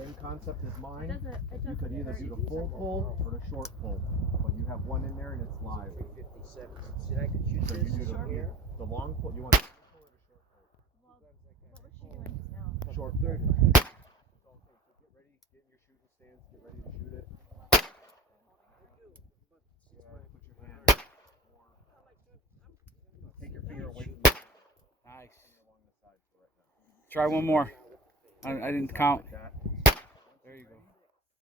same concept as mine. It You could either do the full pull or the short pull. But you have one in there and it's live. 357. See, I could shoot So this you do here. the long pull. You want the long pull or the short pull? Well, what was she doing just now? Short pull. Okay, so get ready, get in your shooting stance, get ready to shoot it. Put your hand more. Take your finger away from the Nice. along the side for right now. Try one more. I didn't count. Down.